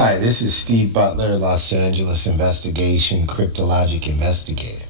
Hi, this is Steve Butler, Los Angeles investigation cryptologic investigator.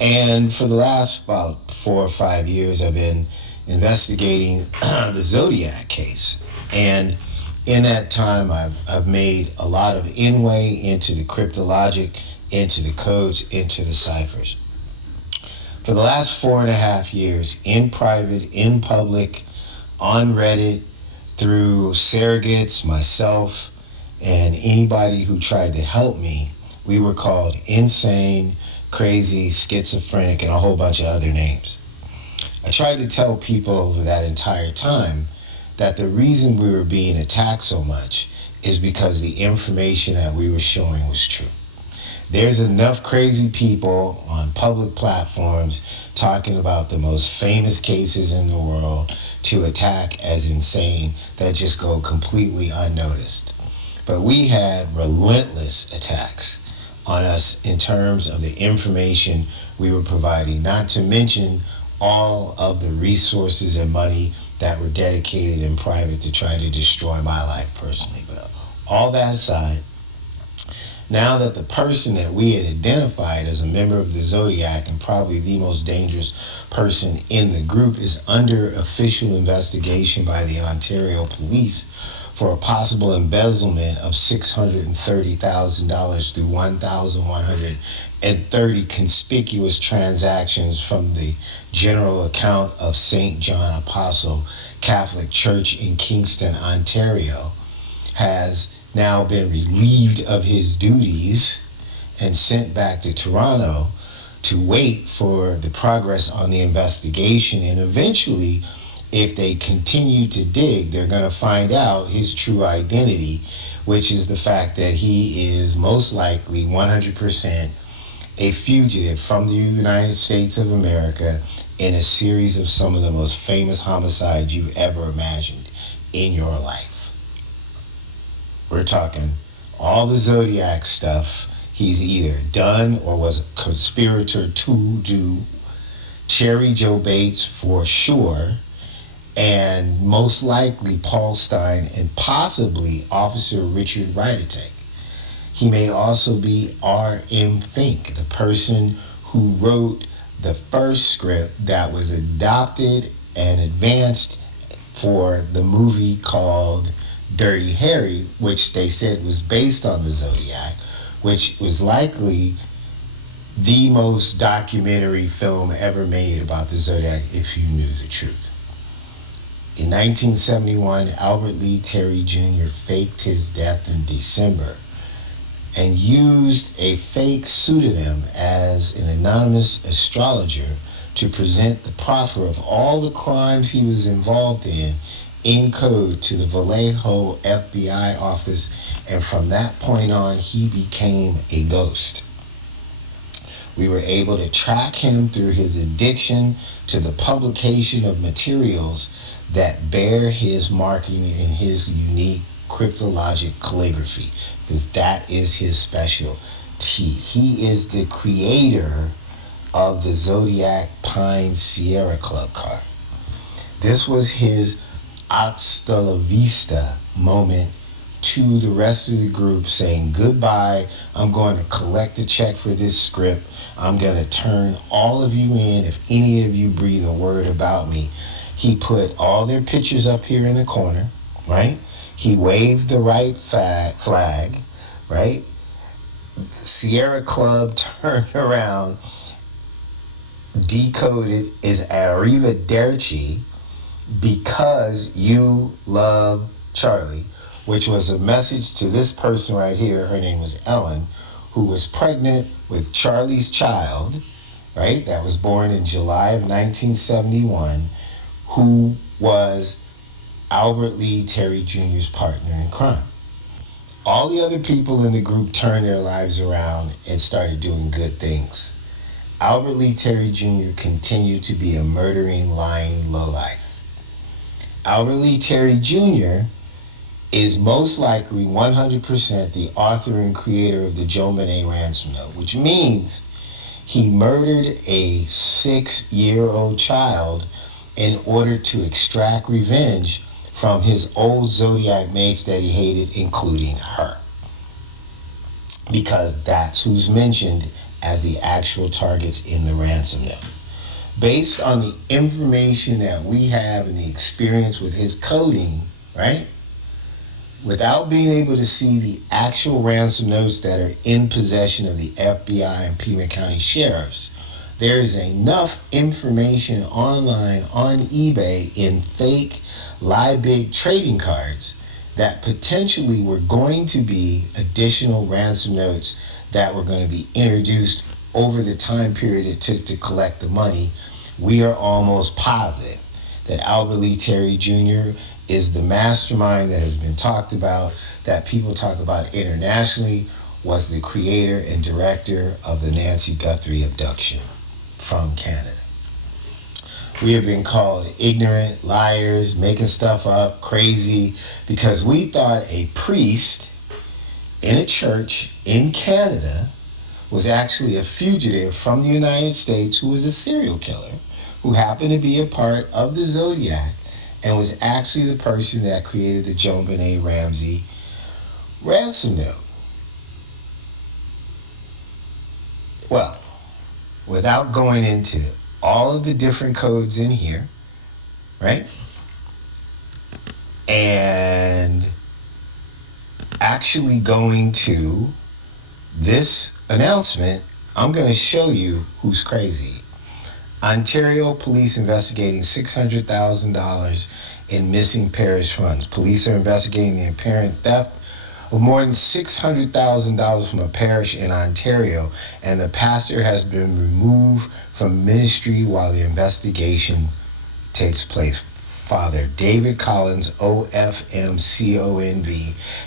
And for the last about 4 or 5 years, I've been investigating the Zodiac case. And in that time, I've made a lot of inway into the cryptologic, into the codes, into the ciphers. For the last 4.5 years, in private, in public, on Reddit, through surrogates, myself, and anybody who tried to help me, we were called insane, crazy, schizophrenic, and a whole bunch of other names. I tried to tell people over that entire time that the reason we were being attacked so much is because the information that we were showing was true. There's enough crazy people on public platforms talking about the most famous cases in the world to attack as insane that just go completely unnoticed. But we had relentless attacks on us in terms of the information we were providing, not to mention all of the resources and money that were dedicated in private to try to destroy my life personally. But all that aside, now that the person that we had identified as a member of the Zodiac and probably the most dangerous person in the group is under official investigation by the Ontario Police for a possible embezzlement of $630,000 through 1,130 conspicuous transactions from the general account of St. John Apostle Catholic Church in Kingston, Ontario, has now been relieved of his duties and sent back to Toronto to wait for the progress on the investigation. And eventually, if they continue to dig, they're going to find out his true identity, which is the fact that he is most likely 100% a fugitive from the United States of America in a series of some of the most famous homicides you've ever imagined in your life. We're talking all the Zodiac stuff he's either done or was a conspirator to do. Cherry Joe Bates for sure, and most likely Paul Stein and possibly Officer Richard Ryditek. He may also be R.M. Fink, the person who wrote the first script that was adopted and advanced for the movie called Dirty Harry, which they said was based on the Zodiac, which was likely the most documentary film ever made about the Zodiac if you knew the truth. In 1971, Albert Lee Terry Jr. faked his death in December and used a fake pseudonym as an anonymous astrologer to present the proffer of all the crimes he was involved in code to the Vallejo FBI office, and from that point on, he became a ghost. We were able to track him through his addiction to the publication of materials that bear his marking in his unique cryptologic calligraphy, because that is his specialty. He is the creator of the Zodiac Pine Sierra Club card. This was his hasta la vista moment to the rest of the group, saying goodbye. I'm going to collect a check for this script. I'm going to turn all of you in if any of you breathe a word about me. He put all their pictures up here in the corner, right? He waved the right flag, right? Sierra Club turned around, decoded is Arrivederci, because you love Charlie, which was a message to this person right here. Her name was Ellen, who was pregnant with Charlie's child, right? That was born in July of 1971, who was Albert Lee Terry Jr.'s partner in crime. All the other people in the group turned their lives around and started doing good things. Albert Lee Terry Jr. continued to be a murdering, lying lowlife. Albert Lee Terry Jr. is most likely 100% the author and creator of the Joe Monet ransom note, which means he murdered a 6-year-old child in order to extract revenge from his old Zodiac mates that he hated, including her. Because that's who's mentioned as the actual targets in the ransom note. Based on the information that we have and the experience with his coding, right? Without being able to see the actual ransom notes that are in possession of the FBI and Pima County sheriffs, there is enough information online on eBay in fake Liebig trading cards that potentially were going to be additional ransom notes that were going to be introduced over the time period it took to collect the money. We are almost positive that Albert Lee Terry Jr. is the mastermind that has been talked about, that people talk about internationally, was the creator and director of the Nancy Guthrie abduction from Canada. We have been called ignorant, liars, making stuff up, crazy, because we thought a priest in a church in Canada was actually a fugitive from the United States who was a serial killer, who happened to be a part of the Zodiac and was actually the person that created the JonBenet Ramsey ransom note. Well, without going into all of the different codes in here, right? And actually going to this announcement, I'm going to show you who's crazy. Ontario police investigating $600,000 in missing parish funds. Police are investigating the apparent theft of more than $600,000 from a parish in Ontario, and the pastor has been removed from ministry while the investigation takes place. Father David Collins, OFMCONV,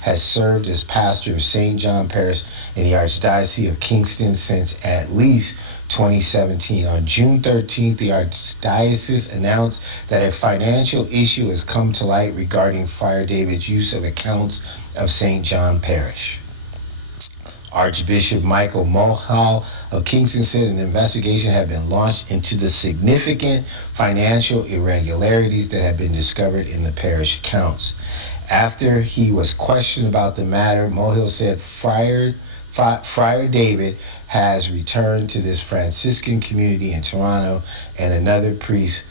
has served as pastor of St. John Parish in the Archdiocese of Kingston since at least 2017. On June 13th, the Archdiocese announced that a financial issue has come to light regarding Friar David's use of accounts of St. John Parish. Archbishop Michael Mulhall of Kingston said an investigation had been launched into the significant financial irregularities that had been discovered in the parish accounts. After he was questioned about the matter, Mulhall said Friar David has returned to this Franciscan community in Toronto, and another priest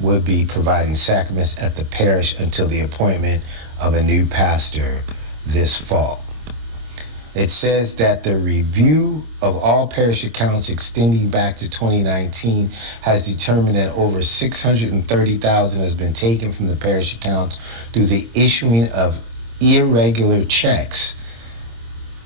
would be providing sacraments at the parish until the appointment of a new pastor this fall. It says that the review of all parish accounts extending back to 2019 has determined that over $630,000 has been taken from the parish accounts through the issuing of irregular checks,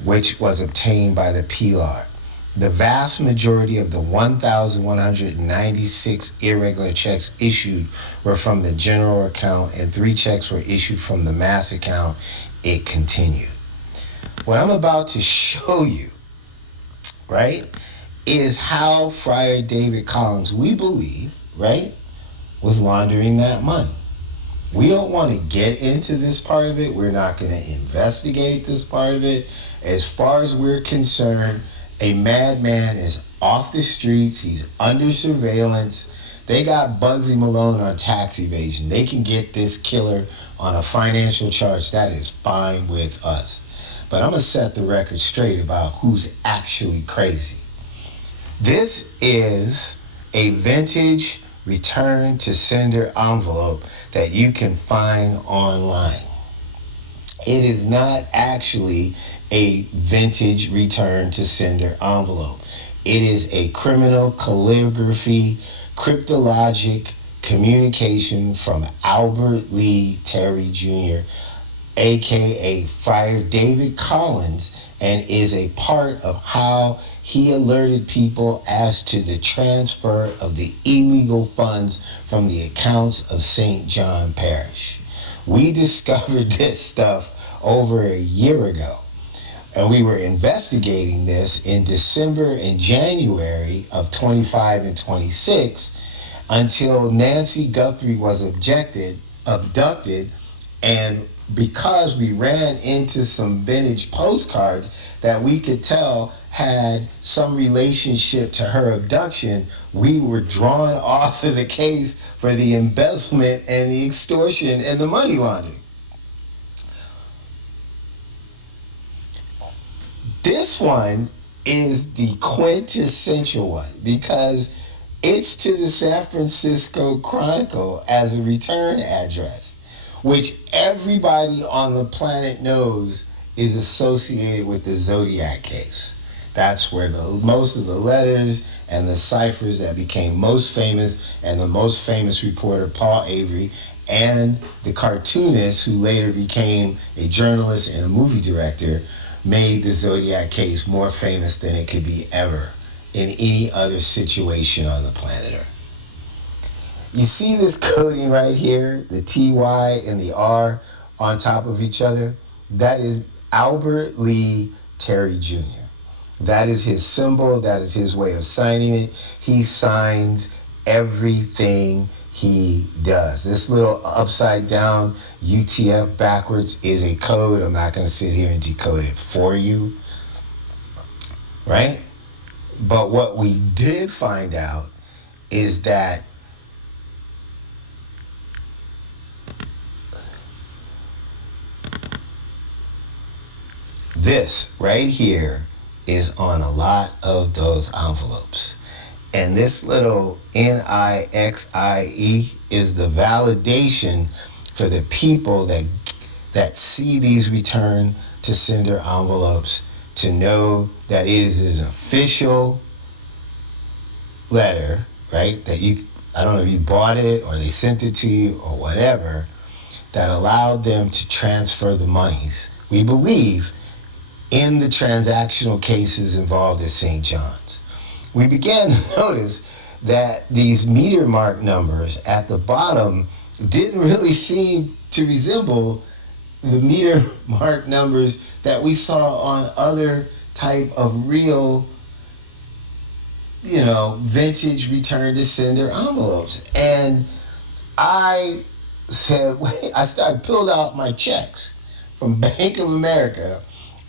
which was obtained by the PLAR. The vast majority of the 1,196 irregular checks issued were from the general account, and 3 checks were issued from the mass account. It continued. What I'm about to show you, right, is how Friar David Collins, we believe, right, was laundering that money. We don't want to get into this part of it. We're not going to investigate this part of it. As far as we're concerned, a madman is off the streets. He's under surveillance. They got Bugsy Malone on tax evasion. They can get this killer on a financial charge. That is fine with us. But I'm going to set the record straight about who's actually crazy. This is a vintage return to sender envelope that you can find online. It is not actually a vintage return to sender envelope. It is a criminal calligraphy, cryptologic communication from Albert Lee Terry Jr., aka Friar David Collins, and is a part of how he alerted people as to the transfer of the illegal funds from the accounts of St. John Parish. We discovered this stuff over a year ago, and we were investigating this in December and January of 25 and 26 until Nancy Guthrie was abducted, and because we ran into some vintage postcards that we could tell had some relationship to her abduction, we were drawn off of the case for the embezzlement and the extortion and the money laundering. This one is the quintessential one because it's to the San Francisco Chronicle as a return address, which everybody on the planet knows is associated with the Zodiac case. That's where most of the letters and the ciphers that became most famous, and the most famous reporter, Paul Avery, and the cartoonist who later became a journalist and a movie director, made the Zodiac case more famous than it could be ever in any other situation on the planet Earth. You see this coding right here, the TY and the R on top of each other? That is Albert Lee Terry Jr. That is his symbol. That is his way of signing it. He signs everything he does. This little upside down UTF backwards is a code. I'm not going to sit here and decode it for you, right? But what we did find out is that this right here is on a lot of those envelopes. And this little NIXIE is the validation for the people that see these return to sender envelopes to know that it is an official letter, right? That I don't know if you bought it or they sent it to you or whatever, that allowed them to transfer the monies, we believe, in the transactional cases involved at St. John's. We began to notice that these meter mark numbers at the bottom didn't really seem to resemble the meter mark numbers that we saw on other type of real, vintage return to sender envelopes. And I said, wait, pulled out my checks from Bank of America,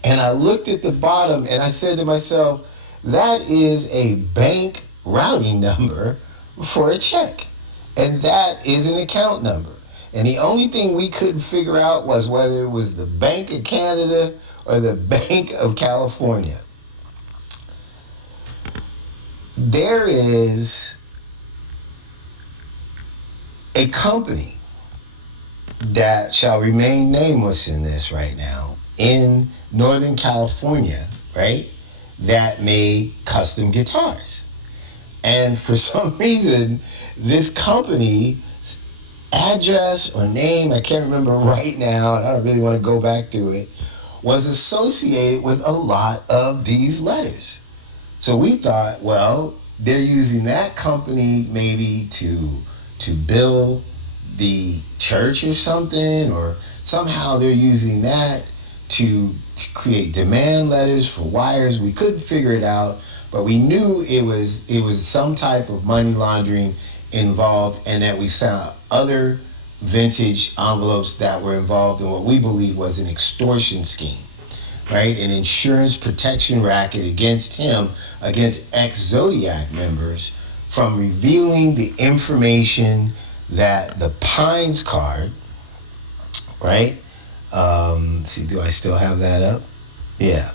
and I looked at the bottom and I said to myself, that is a bank routing number for a check. And that is an account number. And the only thing we couldn't figure out was whether it was the Bank of Canada or the Bank of California. There is a company that shall remain nameless in this right now in Northern California, right, that made custom guitars. And for some reason, this company's address or name, I can't remember right now, and I don't really want to go back to it, was associated with a lot of these letters. So we thought, well, they're using that company maybe to bill the church or something, or somehow they're using that to create demand letters for wires. We couldn't figure it out, but we knew it was some type of money laundering involved, and that we saw other vintage envelopes that were involved in what we believe was an extortion scheme, right? An insurance protection racket against him, against ex-Zodiac members, from revealing the information that the Pines card, right? See, do I still have that up? Yeah.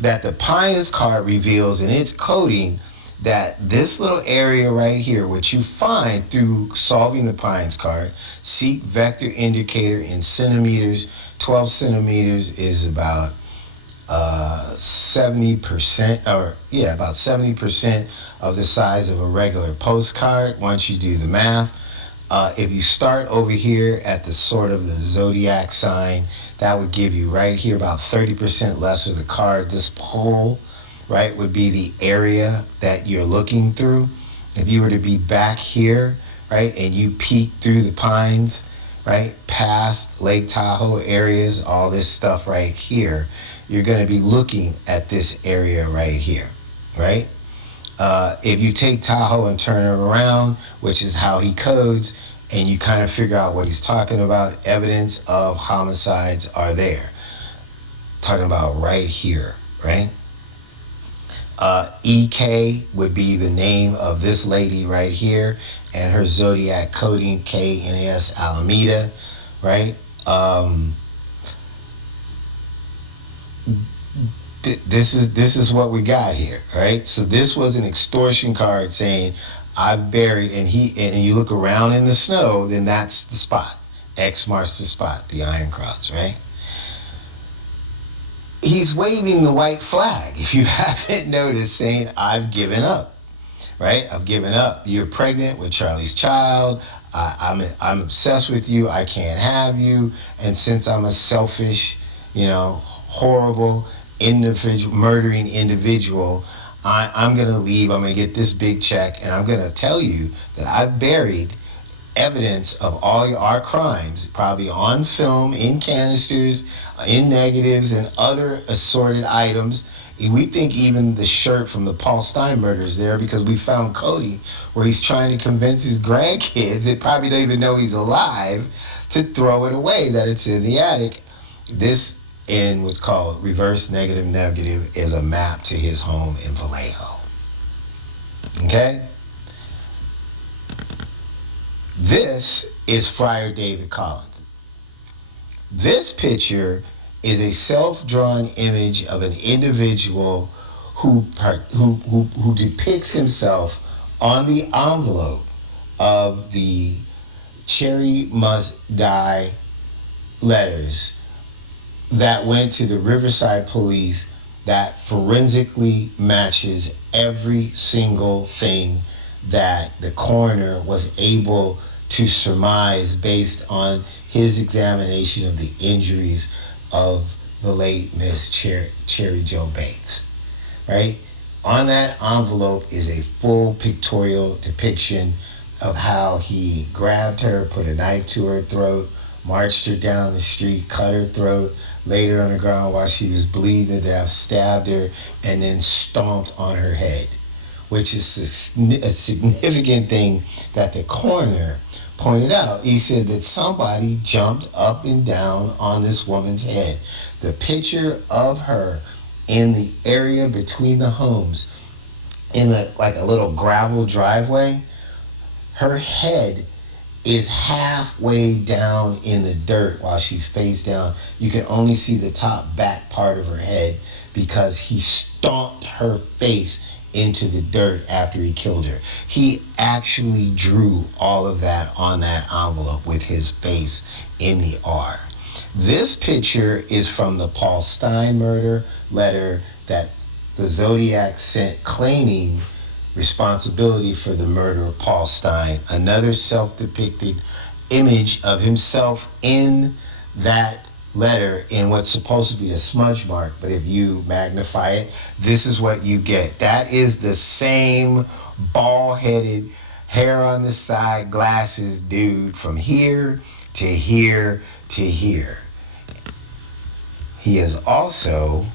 That the Pines card reveals in its coding that this little area right here, which you find through solving the Pines card, seek vector indicator in centimeters. 12 centimeters is about 70%, about 70% of the size of a regular postcard once you do the math. If you start over here at the sort of the zodiac sign, that would give you right here about 30% less of the card. This pole, right, would be the area that you're looking through. If you were to be back here, right, and you peek through the Pines, right, past Lake Tahoe areas, all this stuff right here, you're going to be looking at this area right here, right? If you take Tahoe and turn it around, which is how he codes, and you kind of figure out what he's talking about. Evidence of homicides are there. Talking about right here, right? EK would be the name of this lady right here, and her zodiac coding KNS Alameda, right? This is what we got here, right? So this was an extortion card saying, "I've buried," and you look around in the snow, then that's the spot. X marks the spot, the Iron Cross, right? He's waving the white flag, if you haven't noticed, saying, "I've given up," right? "I've given up. You're pregnant with Charlie's child. I'm obsessed with you. I can't have you. And since I'm a selfish, horrible individual, murdering individual, I'm going to leave. I'm going to get this big check, and I'm going to tell you that I've buried evidence of all our crimes, probably on film, in canisters, in negatives, and other assorted items. We think even the shirt from the Paul Stein murder is there because we found Cody where he's trying to convince his grandkids that probably don't even know he's alive to throw it away, that it's in the attic. This, in what's called reverse negative, is a map to his home in Vallejo. Okay? This is Friar David Collins. This picture is a self-drawn image of an individual who depicts himself on the envelope of the Cherry Must Die letters that went to the Riverside Police that forensically matches every single thing that the coroner was able to surmise based on his examination of the injuries of the late Miss Cherry Jo Bates, right? On that envelope is a full pictorial depiction of how he grabbed her, put a knife to her throat, marched her down the street, cut her throat, laid her on the ground while she was bleeding to death, stabbed her, and then stomped on her head, which is a significant thing that the coroner pointed out. He said that somebody jumped up and down on this woman's head. The picture of her in the area between the homes, in like a little gravel driveway, her head is halfway down in the dirt while she's face down. You can only see the top back part of her head because he stomped her face into the dirt after he killed her. He actually drew all of that on that envelope with his face in the R. This picture is from the Paul Stein murder letter that the Zodiac sent claiming responsibility for the murder of Paul Stein. Another self-depicted image of himself in that letter in what's supposed to be a smudge mark, but if you magnify it, this is what you get. That is the same bald-headed, hair on the side, glasses dude from here to here to here. He is also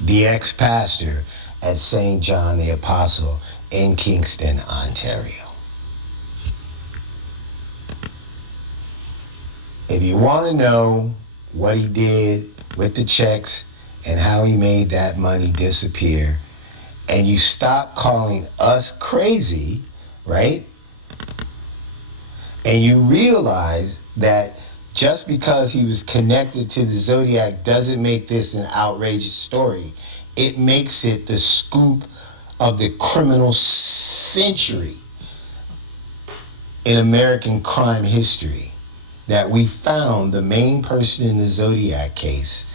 the ex-pastor at St. John the Apostle in Kingston, Ontario. If you want to know what he did with the checks and how he made that money disappear, and you stop calling us crazy, right? And you realize that just because he was connected to the Zodiac doesn't make this an outrageous story. It makes it the scoop of the criminal century in American crime history, that we found the main person in the Zodiac case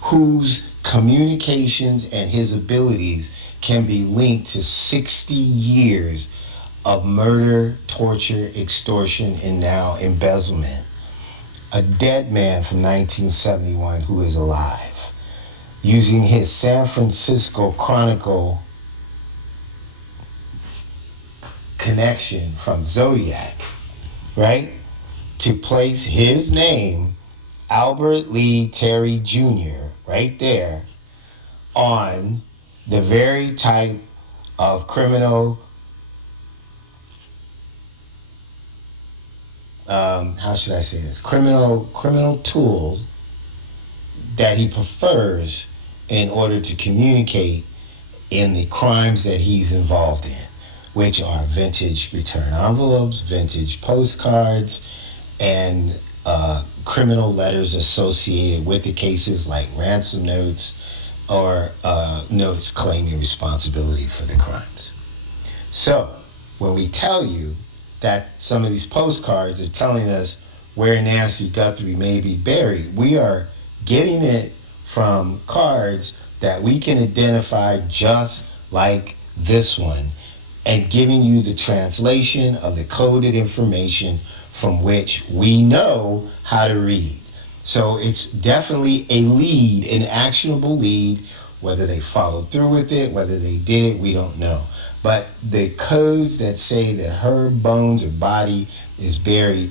whose communications and his abilities can be linked to 60 years of murder, torture, extortion, and now embezzlement. A dead man from 1971 who is alive, using his San Francisco Chronicle connection from Zodiac, right? To place his name, Albert Lee Terry Jr., right there, on the very type of criminal, how should I say this? Criminal tool that he prefers in order to communicate in the crimes that he's involved in, which are vintage return envelopes, vintage postcards, and criminal letters associated with the cases, like ransom notes or notes claiming responsibility for the crimes. So, when we tell you that some of these postcards are telling us where Nancy Guthrie may be buried, we are getting it from cards that we can identify just like this one, and giving you the translation of the coded information from which we know how to read. So it's definitely a lead, an actionable lead. Whether they followed through with it, whether they did it, we don't know. But the codes that say that her bones or body is buried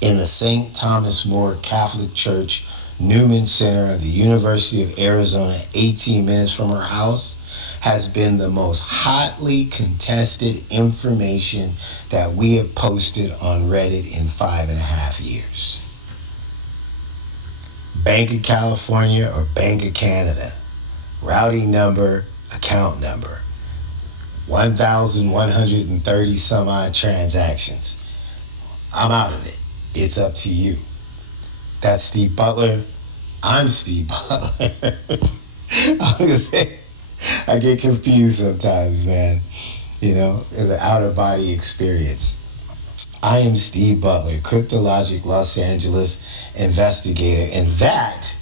in the St. Thomas More Catholic Church, Newman Center of the University of Arizona, 18 minutes from her house, has been the most hotly contested information that we have posted on Reddit in 5.5 years. Bank of California or Bank of Canada, routing number, account number, 1,130 some odd transactions. I'm out of it. It's up to you. That's Steve Butler. I'm Steve Butler. I was gonna say, I get confused sometimes, man. You know, the outer body experience. I am Steve Butler, cryptologic Los Angeles investigator, and that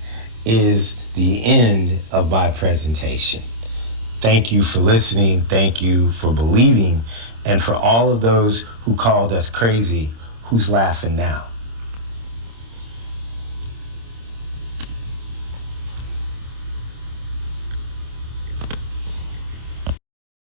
is the end of my presentation. Thank you for listening. Thank you for believing. And for all of those who called us crazy, who's laughing now?